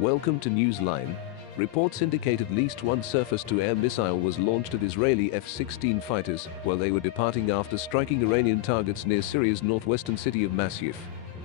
Welcome to Newsline. Reports indicate at least one surface-to-air missile was launched at Israeli F-16 fighters while they were departing after striking Iranian targets near Syria's northwestern city of Masyaf.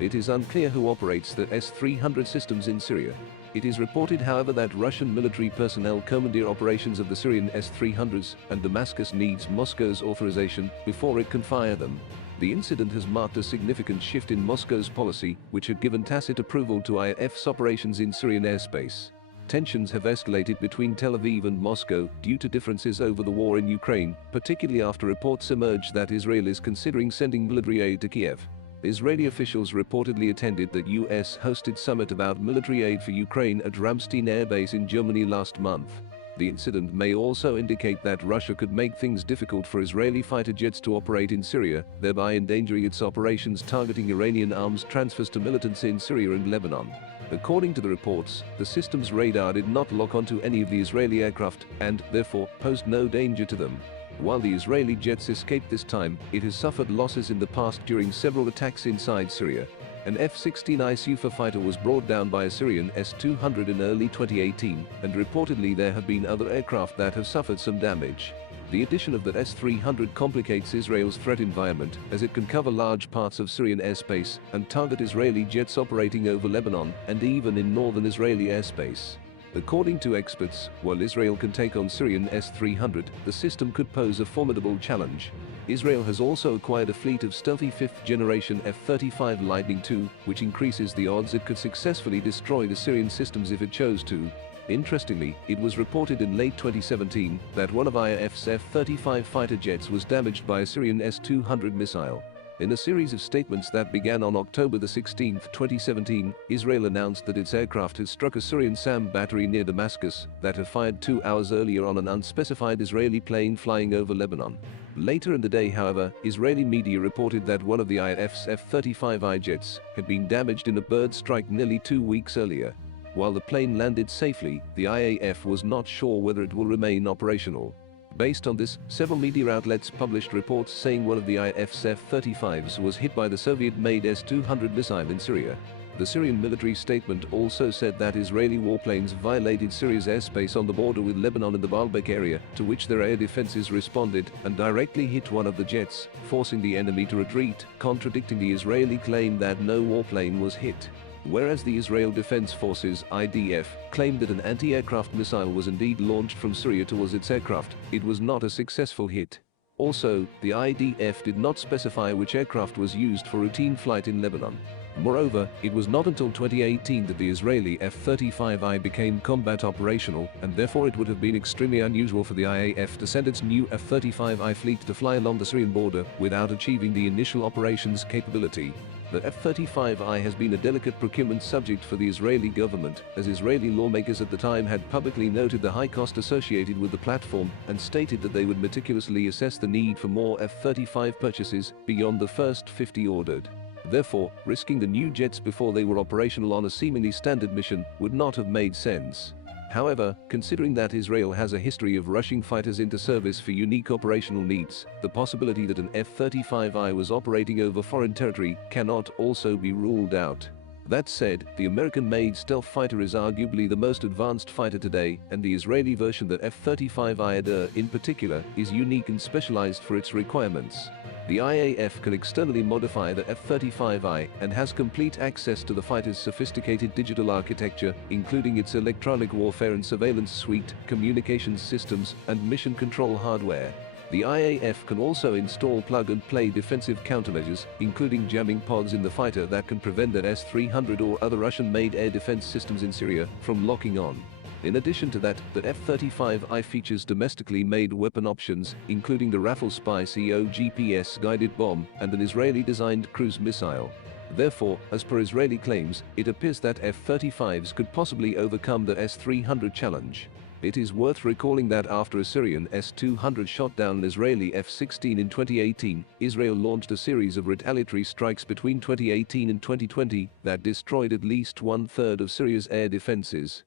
It is unclear who operates the S-300 systems in Syria. It is reported, however, that Russian military personnel commandeer operations of the Syrian S-300s, and Damascus needs Moscow's authorization before it can fire them. The incident has marked a significant shift in Moscow's policy, which had given tacit approval to IAF's operations in Syrian airspace. Tensions have escalated between Tel Aviv and Moscow due to differences over the war in Ukraine, particularly after reports emerged that Israel is considering sending military aid to Kiev. Israeli officials reportedly attended the US-hosted summit about military aid for Ukraine at Ramstein Air Base in Germany last month. The incident may also indicate that Russia could make things difficult for Israeli fighter jets to operate in Syria, thereby endangering its operations targeting Iranian arms transfers to militants in Syria and Lebanon. According to the reports, the system's radar did not lock onto any of the Israeli aircraft and, therefore, posed no danger to them. While the Israeli jets escaped this time, it has suffered losses in the past during several attacks inside Syria. An F-16I Super fighter was brought down by a Syrian S-200 in early 2018, and reportedly there have been other aircraft that have suffered some damage. The addition of the S-300 complicates Israel's threat environment, as it can cover large parts of Syrian airspace and target Israeli jets operating over Lebanon and even in northern Israeli airspace. According to experts, while Israel can take on Syrian S-300, the system could pose a formidable challenge. Israel has also acquired a fleet of stealthy 5th-generation F-35 Lightning II, which increases the odds it could successfully destroy the Syrian systems if it chose to. Interestingly, it was reported in late 2017 that one of IAF's F-35 fighter jets was damaged by a Syrian S-200 missile. In a series of statements that began on October 16, 2017, Israel announced that its aircraft had struck a Syrian SAM battery near Damascus that had fired 2 hours earlier on an unspecified Israeli plane flying over Lebanon. Later in the day, however, Israeli media reported that one of the IAF's F-35I jets had been damaged in a bird strike nearly 2 weeks earlier. While the plane landed safely, the IAF was not sure whether it will remain operational. Based on this, several media outlets published reports saying one of the IAF's F-35s was hit by the Soviet-made S-200 missile in Syria. The Syrian military statement also said that Israeli warplanes violated Syria's airspace on the border with Lebanon in the Baalbek area, to which their air defenses responded and directly hit one of the jets, forcing the enemy to retreat, contradicting the Israeli claim that no warplane was hit. Whereas the Israel Defense Forces (IDF) claimed that an anti-aircraft missile was indeed launched from Syria towards its aircraft, it was not a successful hit. Also, the IDF did not specify which aircraft was used for routine flight in Lebanon. Moreover, it was not until 2018 that the Israeli F-35I became combat operational, and therefore it would have been extremely unusual for the IAF to send its new F-35I fleet to fly along the Syrian border without achieving the initial operations capability. The F-35I has been a delicate procurement subject for the Israeli government, as Israeli lawmakers at the time had publicly noted the high cost associated with the platform and stated that they would meticulously assess the need for more F-35 purchases beyond the first 50 ordered. Therefore, risking the new jets before they were operational on a seemingly standard mission would not have made sense. However, considering that Israel has a history of rushing fighters into service for unique operational needs, the possibility that an F-35I was operating over foreign territory cannot also be ruled out. That said, the American-made stealth fighter is arguably the most advanced fighter today, and the Israeli version, the F-35I Adir in particular, is unique and specialized for its requirements. The IAF can externally modify the F-35I and has complete access to the fighter's sophisticated digital architecture, including its electronic warfare and surveillance suite, communications systems, and mission control hardware. The IAF can also install plug-and-play defensive countermeasures, including jamming pods in the fighter that can prevent the S-300 or other Russian-made air defense systems in Syria from locking on. In addition to that, the F-35I features domestically made weapon options, including the Rafale Spy CO GPS-guided bomb and an Israeli-designed cruise missile. Therefore, as per Israeli claims, it appears that F-35s could possibly overcome the S-300 challenge. It is worth recalling that after a Syrian S-200 shot down an Israeli F-16 in 2018, Israel launched a series of retaliatory strikes between 2018 and 2020 that destroyed at least one-third of Syria's air defenses.